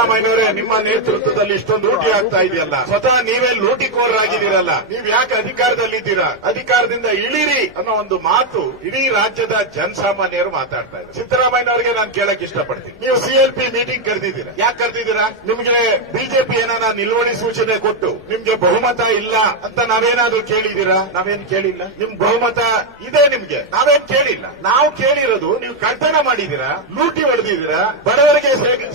ಸಿದ್ದರಾಮಯ್ಯನವರೇ, ನಿಮ್ಮ ನೇತೃತ್ವದಲ್ಲಿ ಇಷ್ಟೊಂದು ಲೂಟಿ ಆಗ್ತಾ ಇದೆಯಲ್ಲ? ಸ್ವತಃ ನೀವೇ ಲೂಟಿಕೋರರಾಗಿದ್ದೀರಲ್ಲ. ನೀವ್ ಯಾಕೆ ಅಧಿಕಾರದಲ್ಲಿದ್ದೀರಾ? ಅಧಿಕಾರದಿಂದ ಇಳಿರಿ ಅನ್ನೋ ಒಂದು ಮಾತು ಇಡೀ ರಾಜ್ಯದ ಜನಸಾಮಾನ್ಯರು ಮಾತಾಡ್ತಾ ಇದ್ದಾರೆ. ಸಿದ್ದರಾಮಯ್ಯನವರಿಗೆ ನಾನು ಕೇಳಕ್ ಇಷ್ಟಪಡ್ತೀನಿ. ನೀವು ಸಿಎಲ್ಪಿ ಮೀಟಿಂಗ್ ಕರೆದಿದ್ದೀರಾ? ಯಾಕೆ ಕರೆದಿದ್ದೀರಾ? ನಿಮ್ಗೆ ಬಿಜೆಪಿ ಏನಾನ ನಿಲುವಳಿ ಸೂಚನೆ ಕೊಟ್ಟು ನಿಮ್ಗೆ ಬಹುಮತ ಇಲ್ಲ ಅಂತ ನಾವೇನಾದ್ರೂ ಕೇಳಿದ್ದೀರಾ? ನಾವೇನ್ ಕೇಳಿಲ್ಲ. ನಿಮ್ ಬಹುಮತ ಇದೆ ನಿಮ್ಗೆ. ನಾವೇನ್ ಕೇಳಿಲ್ಲ. ನಾವು ಕೇಳಿರೋದು ನೀವು ಕಳ್ತನ ಮಾಡಿದೀರಾ ಲೂಟಿ ಹೊಡೆದಿದ್ದೀರಾ? ಬಡವರಿಗೆ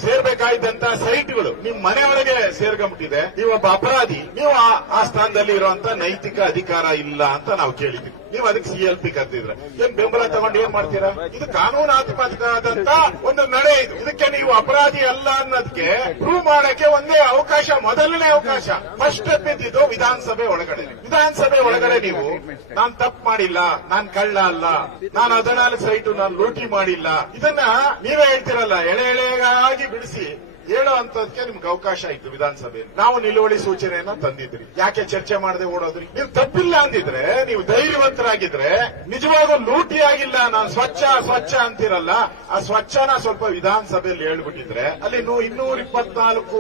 ಸೇರ್ಬೇಕಾಯ್ತಂತ ಸೈಟ್ಗಳು, ನಿಮ್ ಮನೆ ಒಳಗೆ ಸೇರ್ಕೊಂಡ್ಬಿಟ್ಟಿದೆ, ನೀವು ಒಬ್ಬ ಅಪರಾಧಿ, ನೀವು ಆ- ಸ್ಥಾನದಲ್ಲಿ ಇರುವಂತ ನೈತಿಕ ಅಧಿಕಾರ ಇಲ್ಲ ಅಂತ ನಾವು ಕೇಳಿದ್ವಿ ನೀವು ಅದಕ್ಕೆ ಸಿಎಲ್ಪಿ ಕರ್ತಿದ್ರೆ ಏನ್ ಬೆಂಬಲ ತಗೊಂಡು ಏನ್ ಮಾಡ್ತೀರಾ? ಇದು ಕಾನೂನಾತ್ಮಕವಾದಂತ ಒಂದು ನಡೆ ಇದು. ಇದಕ್ಕೆ ನೀವು ಅಪರಾಧಿ ಅಲ್ಲ ಅನ್ನೋದಕ್ಕೆ ಪ್ರೂವ್ ಮಾಡಕ್ಕೆ ಒಂದೇ ಅವಕಾಶ, ಮೊದಲನೇ ಅವಕಾಶ. ಫಸ್ಟ್ ಬಿದ್ದಿದ್ದು ವಿಧಾನಸಭೆ ಒಳಗಡೆ. ವಿಧಾನಸಭೆ ಒಳಗಡೆ ನೀವು, ನಾನ್ ತಪ್ಪು ಮಾಡಿಲ್ಲ, ನಾನ್ ಕಳ್ಳ ಅಲ್ಲ, ನಾನು ಹದಿನಾಲ್ಕು ಸೈಟು ನಾನು ಲೂಟಿ ಮಾಡಿಲ್ಲ. ಇದನ್ನ ನೀವೇ ಹೇಳ್ತಿರಲ್ಲ ಎಳೆ ಎಳೆಗಾಗಿ ಬಿಡಿಸಿ. ಹೇಳೋ ಅಂತದಕ್ಕೆ ನಿಮ್ಗೆ ಅವಕಾಶ ಇತ್ತು ವಿಧಾನಸಭೆ ನಾವು ನಿಲುವಳಿ ಸೂಚನೆಯನ್ನ ತಂದಿದ್ರಿ. ಯಾಕೆ ಚರ್ಚೆ ಮಾಡದೆ ಓಡೋದ್ರಿ? ನೀವು ತಪ್ಪಿಲ್ಲ ಅಂದಿದ್ರೆ, ನೀವು ಧೈರ್ಯವಂತರಾಗಿದ್ರೆ ನಿಜವಾಗೂ ಲೂಟಿ ಆಗಿಲ್ಲ, ನಾನು ಸ್ವಚ್ಛ ಸ್ವಚ್ಛ ಅಂತಿರಲ್ಲ, ಆ ಸ್ವಚ್ಛನ ಸ್ವಲ್ಪ ವಿಧಾನಸಭೆಯಲ್ಲಿ ಹೇಳ್ಬಿಟ್ಟಿದ್ರೆ, ಅಲ್ಲಿ ಇನ್ನೂರ ಇಪ್ಪತ್ನಾಲ್ಕು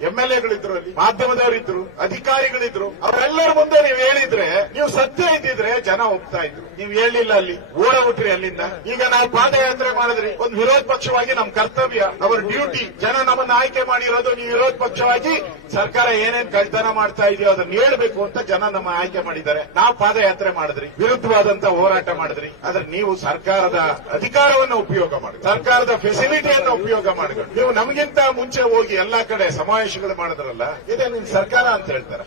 ಎಂ ಎಲ್ ಎಗಳಿದ್ರು ಅಲ್ಲಿ, ಮಾಧ್ಯಮದವರಿದ್ರು, ಅಧಿಕಾರಿಗಳಿದ್ರು, ಅವರೆಲ್ಲರ ಮುಂದೆ ನೀವು ಹೇಳಿದ್ರೆ, ನೀವು ಸತ್ಯ ಇದ್ದಿದ್ರೆ ಜನ ಒಪ್ತಾ ಇದ್ರು. ನೀವು ಹೇಳಿಲ್ಲ ಅಲ್ಲಿ ಓಡಬಿಟ್ರಿ ಅಲ್ಲಿಂದ. ಈಗ ನಾವು ಪಾದಯಾತ್ರೆ ಮಾಡಿದ್ರಿ. ಒಂದು ವಿರೋಧ ಪಕ್ಷವಾಗಿ ನಮ್ ಕರ್ತವ್ಯ ಅವರ ಡ್ಯೂಟಿ. ಜನ ನಮ್ಮನ್ನ ಆಯ್ಕೆ ಮಾಡಿರೋದು ನೀವು ವಿರೋಧ ಪಕ್ಷವಾಗಿ, ಸರ್ಕಾರ ಏನೇನ್ ಕಳ್ತನ ಮಾಡ್ತಾ ಇದೆಯೋ ಅದನ್ನ ಹೇಳ್ಬೇಕು ಅಂತ ಜನ ನಮ್ಮ ಆಯ್ಕೆ ಮಾಡಿದ್ದಾರೆ. ನಾವು ಪಾದಯಾತ್ರೆ ಮಾಡಿದ್ರಿ. ವಿರುದ್ಧವಾದಂತ ಹೋರಾಟ ಮಾಡಿದ್ರಿ. ಆದ್ರೆ ನೀವು ಸರ್ಕಾರದ ಅಧಿಕಾರವನ್ನು ಉಪಯೋಗ ಮಾಡಿ ಸರ್ಕಾರದ ಫೆಸಿಲಿಟಿಯನ್ನು ಉಪಯೋಗ ಮಾಡಿಕೊಂಡು ನೀವು ನಮಗಿಂತ ಮುಂಚೆ ಹೋಗಿ ಎಲ್ಲಾ ಕಡೆ ಸಮಾವೇಶಗಳು ಮಾಡಿದ್ರಲ್ಲ ಇದೇ ನಿನ್ ಸರ್ಕಾರ ಅಂತ ಹೇಳ್ತಾರೆ.